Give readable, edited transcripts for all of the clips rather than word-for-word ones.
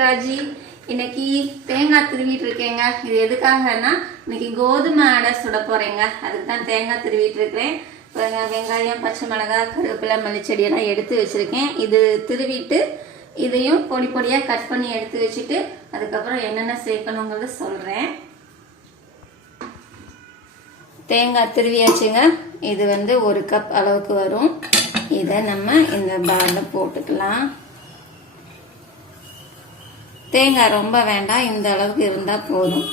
சித்ராஜி. இன்னைக்கு தேங்காய் திருவிட்டு இருக்கேங்க. இது எதுக்காகனா இன்னைக்கு கோதுமை அடை சுட போறேங்க. அதுக்கு தான் தேங்காய் திருவிட்டு இருக்கிறேன். வெங்காயம், பச்சை மிளகாய், கருவேப்பிலை, மல்லிச்செடியெல்லாம் எடுத்து வச்சிருக்கேன். இது திருவிட்டு இதையும் பொடி பொடியாக கட் பண்ணி எடுத்து வச்சுட்டு அதுக்கப்புறம் என்னென்ன சேர்க்கணுங்கிறது சொல்கிறேன். தேங்காய் திருவியாச்சுங்க. இது 1 கப் அளவுக்கு வரும். இதை நம்ம இந்த பாலில் போட்டுக்கலாம். தேங்காய் ரொம்ப வேண்டாம், இந்த அளவுக்கு இருந்தால் போதும்.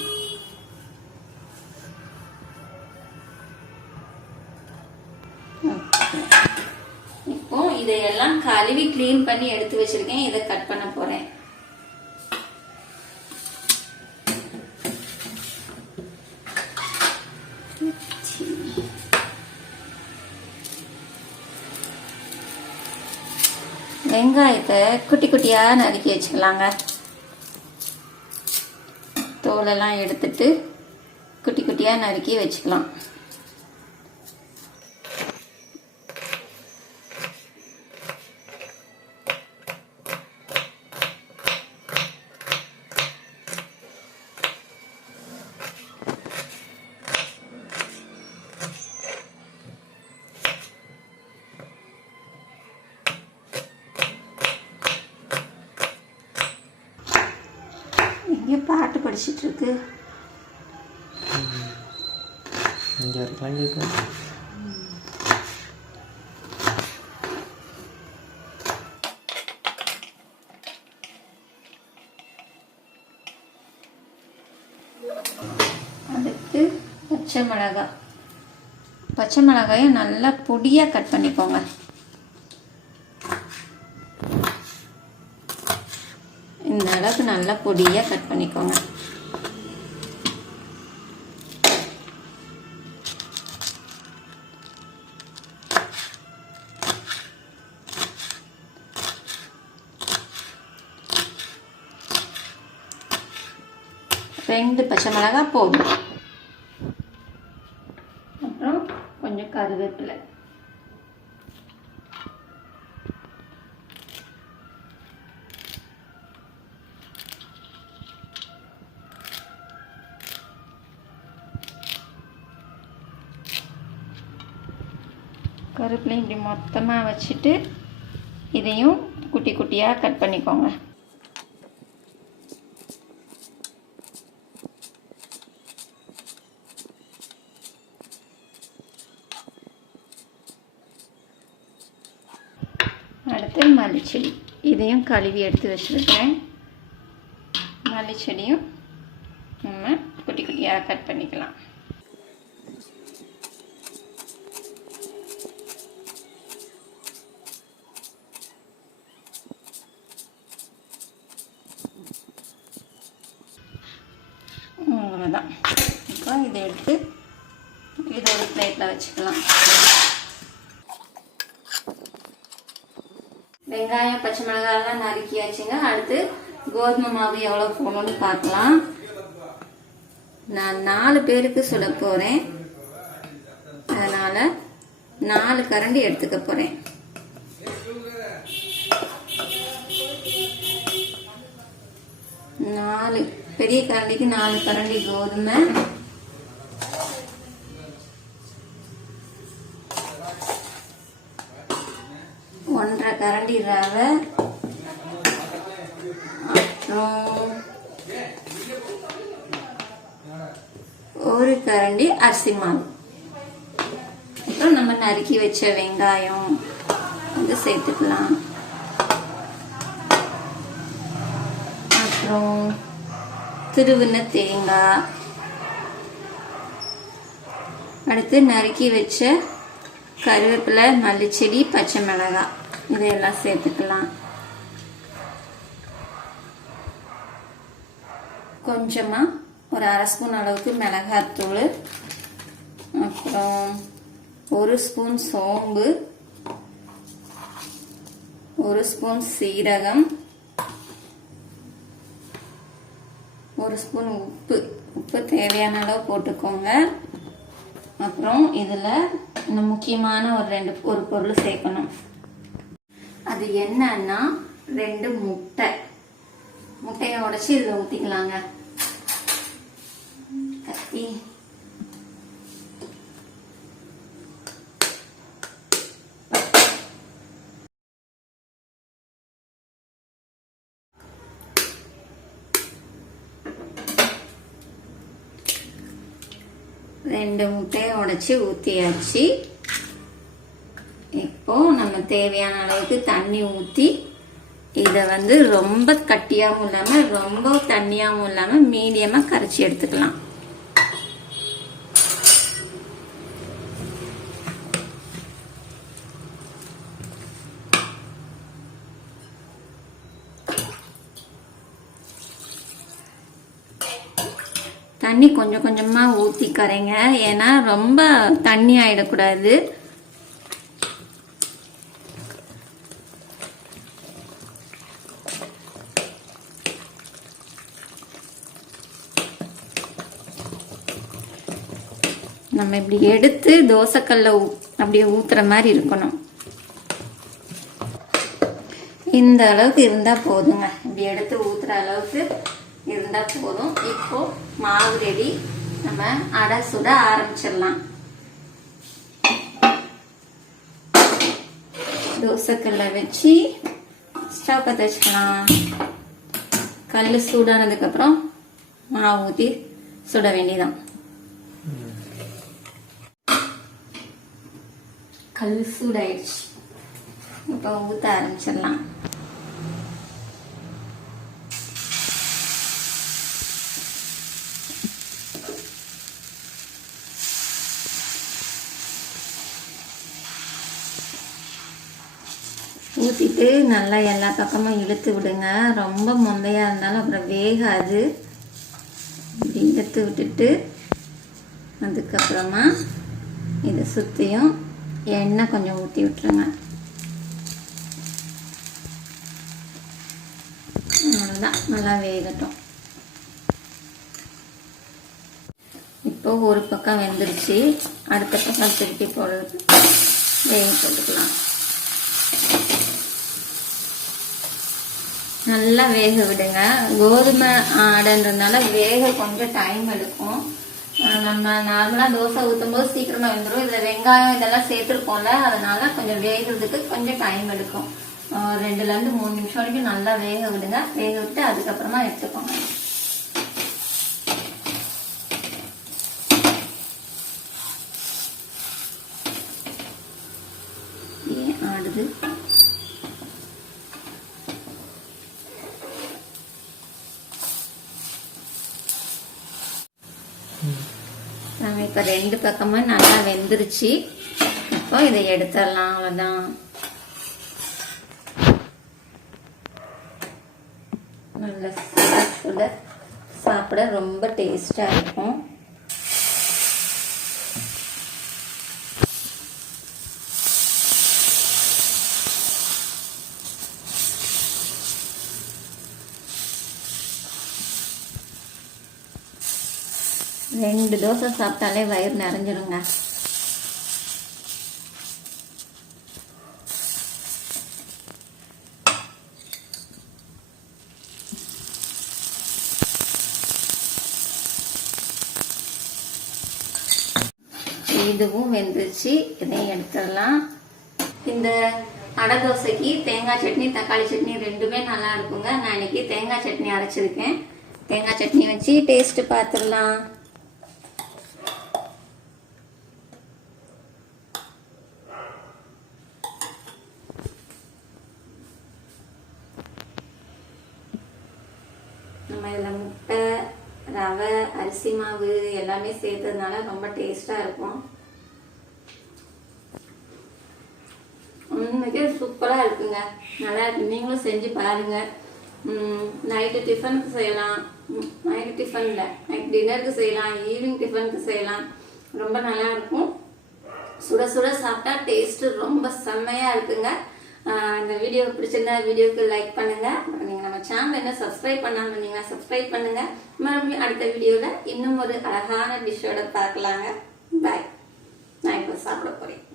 இப்போ இதையெல்லாம் கழுவி கிளீன் பண்ணி எடுத்து வச்சிருக்கேன். இதை கட் பண்ண போறேன். வெங்காயத்தை குட்டி குட்டியா நறுக்கி வச்சுக்கலாங்க. தோலெல்லாம் எடுத்துட்டு குட்டி குட்டியா நறுக்கி வச்சுக்கலாம். இங்கே பாட்டு படிச்சுட்டு இருக்கு. அடுத்து பச்சை மிளகாயை நல்லா பொடியா கட் பண்ணிக்கோங்க. இந்த அளவுக்கு நல்லா பொடியா கட் பண்ணிக்கோங்க. ரெண்டு பச்சை மிளகாய் போதும். அப்புறம் கொஞ்சம் கருவேப்பிலை. கருவேப்பிலையும் இப்படி மொத்தமாக வச்சுட்டு இதையும் குட்டி குட்டியாக கட் பண்ணிக்கோங்க. அடுத்து மல்லிச்செடி, இதையும் கழுவி எடுத்து வச்சுருக்கேன். மல்லிச்செடியும் நம்ம குட்டி குட்டியாக கட் பண்ணிக்கலாம். அவ்வளோதான். இப்போ இதை எடுத்து இது ஒரு பிளேட்டில் வச்சுக்கலாம். வெங்காயம், பச்சை மிளகாயெல்லாம் நறுக்கியாச்சுங்க. அடுத்து கோதுமை மாவு எவ்வளோ போடணும்னு பார்க்கலாம். நான் 4 பேருக்கு சுட போகிறேன். அதனால் 4 கரண்டி எடுத்துக்க போகிறேன். பெரிய கரண்டிக்கு 4 கரண்டி கோதுமை, 1.5 கரண்டி ரவை, அப்புறம் 1 கரண்டி அரிசி மாவு. அப்புறம் நம்ம நறுக்கி வச்ச வெங்காயம் சேர்த்துக்கலாம். அப்புறம் திருவின தேங்காய், அடுத்து நறுக்கி வச்ச கருவேப்பிலை, மல்லிச்செடி, பச்சை மிளகாய் இதையெல்லாம் சேர்த்துக்கலாம். கொஞ்சமா ஒரு 1/2 ஸ்பூன் அளவுக்கு மிளகாத்தூள், அப்புறம் 1 ஸ்பூன் சோம்பு, 1 ஸ்பூன் சீரகம், 1 ஸ்பூன் உப்பு தேவையான அளவு போட்டுக்கோங்க. அப்புறம் இதில் இந்த முக்கியமான ஒரு பொருள் சேர்க்கணும். அது என்னன்னா 2 முட்டை. முட்டையை உடைச்சி இதில் ஊற்றிக்கலாங்க. கத்தி 2 முட்டையை உடைச்சி ஊற்றியாச்சு. இப்போ நம்ம தேவையான அளவுக்கு தண்ணி ஊற்றி இதை ரொம்ப கட்டியாகவும் இல்லாமல் ரொம்ப தண்ணியாகவும் இல்லாமல் மீடியமாக கரைச்சி எடுத்துக்கலாம். தண்ணி கொஞ்சம் கொஞ்சமாக ஊற்றி கரைங்க, ஏன்னா ரொம்ப தண்ணி ஆயிடக்கூடாது. நம்ம இப்படி எடுத்து தோசைக்கல்ல அப்படியே ஊத்துற மாதிரி இருக்கணும். இந்த அளவுக்கு இருந்தால் போதுங்க. இப்படி எடுத்து ஊத்துற அளவுக்கு இருந்தால் போதும். இப்போ மாவு ரெடி. நம்ம அடை சுட ஆரம்பிச்சிடலாம். தோசைக்கல்ல வச்சு ஸ்டவ் பற்ற வச்சுக்கலாம். கல் சூடானதுக்கு அப்புறம் மாவு ஊற்றி சுட வேண்டியதான். கல் சூடாயிடுச்சு. இப்போ ஊற்ற ஆரம்பிச்சிடலாம். ஊற்றிட்டு நல்லா எல்லா பக்கமும் இழுத்து விடுங்க. ரொம்ப மொந்தையாக இருந்தாலும் அப்புறம் வேகாது. இப்படி இழுத்து விட்டுட்டு அதுக்கப்புறமா இதை சுற்றியும் எண்ணெய் கொஞ்சம் ஊற்றி விட்டுருங்க. அவ்வளோதான், நல்லா வேகட்டும். இப்போ ஒரு பக்கம் வெந்துருச்சு. அடுத்த பக்கம் திருப்பி போடுறது வேக போட்டுக்கலாம். நல்லா வேக விடுங்க. கோதுமை ஆடைன்றதுனால வேக கொஞ்சம் டைம் எடுக்கும். நம்ம நார்மலாக தோசை ஊற்றும் போது சீக்கிரமாக வெந்துடும். இதில் வெங்காயம் இதெல்லாம் சேர்த்துருக்கோம்ல, அதனால கொஞ்சம் வேகிறதுக்கு கொஞ்சம் டைம் எடுக்கும். 2லேருந்து 3 நிமிஷம் வரைக்கும் நல்லா வேக விடுங்க. வேக விட்டு அதுக்கப்புறமா எடுத்துக்கோங்க. ஆடுது. நம்ம இப்போ 2 பக்கமும் நல்லா வெந்துருச்சு. இப்போ இதை எடுத்துடலாம். அவ்வளோதான். நல்ல சுட சாப்பிட ரொம்ப டேஸ்டாக இருக்கும். ரெண்டு தோசை சாப்பிட்டாலே வயிறு நிறைஞ்சிருங்க. இதுவும் வெந்துச்சு. இதையும் எடுத்துடலாம். இந்த அடை தோசைக்கு தேங்காய் சட்னி தக்காளி சட்னி ரெண்டுமே நல்லா இருக்குங்க. நான் இன்னைக்கு தேங்காய் சட்னி அரைச்சிருக்கேன். தேங்காய் சட்னி வச்சு டேஸ்ட் பார்த்துடலாம். நம்ம இதில் முட்டை, ரவை, அரிசி மாவு எல்லாமே சேர்த்ததுனால ரொம்ப டேஸ்டாக இருக்கும். உண்மைக்கே சூப்பராக இருக்குங்க. நல்லா இருக்கு. நீங்களும் செஞ்சு பாருங்க. நைட்டு டிஃபனுக்கு செய்யலாம். நைட்டு டிஃபனில் நைட் டின்னருக்கு செய்யலாம். ஈவினிங் டிஃபனுக்கு செய்யலாம். ரொம்ப நல்லா இருக்கும். சுட சுட சாப்பிட்டா டேஸ்ட்டு ரொம்ப செம்மையாக இருக்குங்க. இந்த வீடியோ பிடிச்சிருந்தா வீடியோக்கு லைக் பண்ணுங்க. நீங்கள் நம்ம சேனல் என்ன சப்ஸ்கிரைப் பண்ணாமல் இருந்தீங்கன்னா சப்ஸ்கிரைப் பண்ணுங்க. மறுபடியும் அடுத்த வீடியோவில் இன்னும் ஒரு அழகான டிஷ்ஷோட பார்க்கலாங்க. பாய். நான் இப்போ சாப்பிட போகிறேன்.